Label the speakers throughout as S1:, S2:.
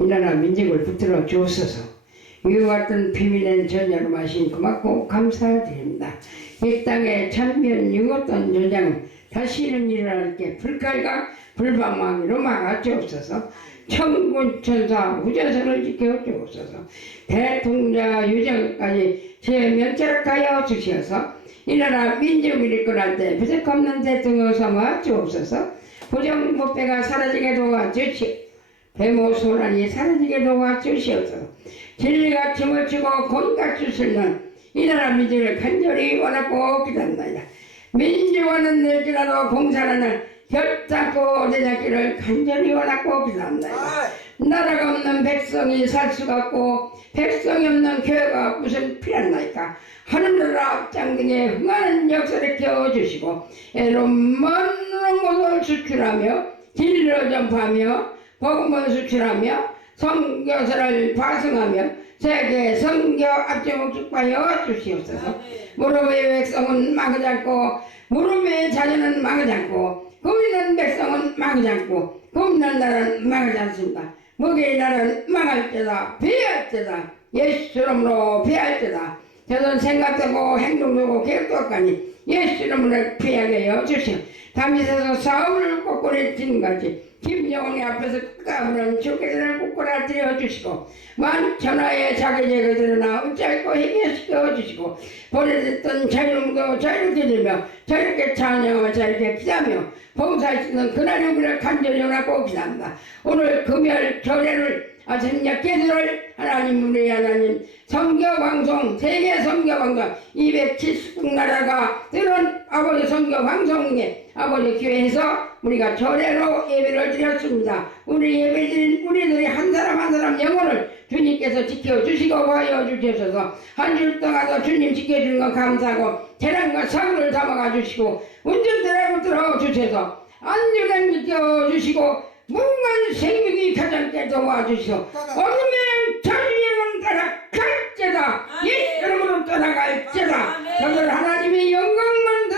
S1: 이 나라 민족을 붙들어 주옵소서. 이와 같은 비밀의 전야로 마신 고맙고 감사드립니다. 이 땅에 참변 육었던 조장 다시는 일어날 게 불칼과 불방망이로 막아주옵소서. 천군 천사 후전선을 지켜 주옵소서. 대통령 유정까지 제 면제하여 주시어서 이 나라 민족을 이끌할 때 부족 없는 대통령 삼아 주옵소서. 부정부패가 사라지게 도와주시옵소서. 배모 소란이 사라지게 도와 주시옵소서. 진리가 춤을 추고 공과 주시는 이 나라 민족을 간절히 원하고 기다립니다. 민주화는 늘지라도 봉사라는 결단코 제작기를 간절히 원하고 기다립니다. 나라가 없는 백성이 살 수가 없고 백성이 없는 교회가 무슨 필요하나이까 하늘 나라 앞장 등에 흥하는 역사를 켜주시고 애로 먼 곳을 수출하며 진리를 전파하며 복음을 수출하며 성교사를 발송하며 세계 성교 앞쪽을 축하여 주시옵소서. 무릎의 백성은 막지 않고 무릎의 자녀는 않고 고민한 백성은 고민한 나라는 막지 않습니다. 목의 나라는 망할지다 비할지다 예수 이름으로 비할지다. 저는 생각되고 행동되고 계획하니 예수 이름으로 피하게 하여 주시오. 담에서 사울을 꼬꼬리 친 것이 김정은의 앞에서 까부는 주께서를 꼬꼬라 드려 주시고 만 천하의 자기 제거들으나 웃자고 해결시켜 주시고 보내졌던 자유름도 자유롭게 들며 자유롭게 찬양하며 자유롭게 기다며 봉사하시는 그날이 우리를 간절히 원하고 기다합니다. 오늘 금요일 조례를 아침 약계들을 하나님 우리 하나님 성교방송 세계 성교방송 270국 나라가 들은 아버지 성교방송에 아버지 교회에서 우리가 조례로 예배를 드렸습니다. 우리 예배 드린 우리들이 한 사람 한 사람 영혼을 주님께서 지켜주시고 하여 주셔서 한 줄 동안도 주님 지켜주는 거 감사하고 재난과 사고를 담아가 주시고 운전대라고 들어 주셔서 안전을 지켜주시고 무궁한 생명이 가장께 도와주시오. 어둠의 자유행은 따라갈지다. 예 여러분은 떠나갈지다. 저들 하나님의 영광만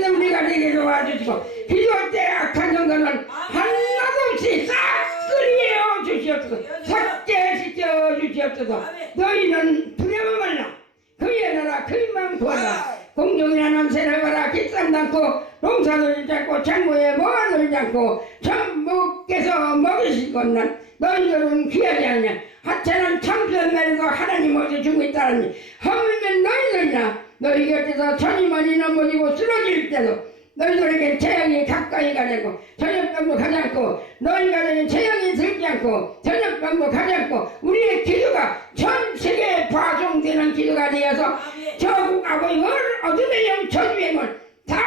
S1: 있는 우리가 되게 도와주시고 기도할 때 악한 정도는 하나도 없이 싹쓸이에요 주시옵소서. 삭제시켜 주시옵소서. 너희는 두려워 말라 그의 나라 그의만 구하라 공중이라는 새를 봐라. 기쌈 않고 농사를 잡고 창고에 모아를 잡고 전부께서 먹이실 것난 너희들은 귀하지 않냐? 하찮은 참수한 날에도 하나님 어디 주고 있다니. 허물면 너희들이나 너희 곁에서 천이만이 넘어지고 쓰러질 때도 너희들에게 재앙이 가까이 가려고 저녁병도 가지 않고 너희 가정에 재앙이 들지 않고 저녁병도 가지 않고 우리의 기도가 전 세계에 파송되는 기도가 되어서 저국 아버지 어둠의 영 저주의 문다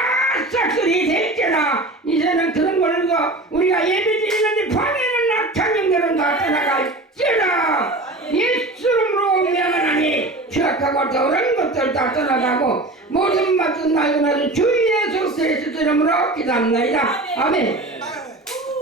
S1: 싹쓸이 될지라 이제는 그런 걸로 우리가 예배 드리는데 방에는 악한 영들은 다 떠나갈지라. 예수름으로 명하나니 추악하고 더러운 것들 다 떠나가고 모든 맛은 날고 나서 주 예수 그리스도 이름으로 기도합니다. 아멘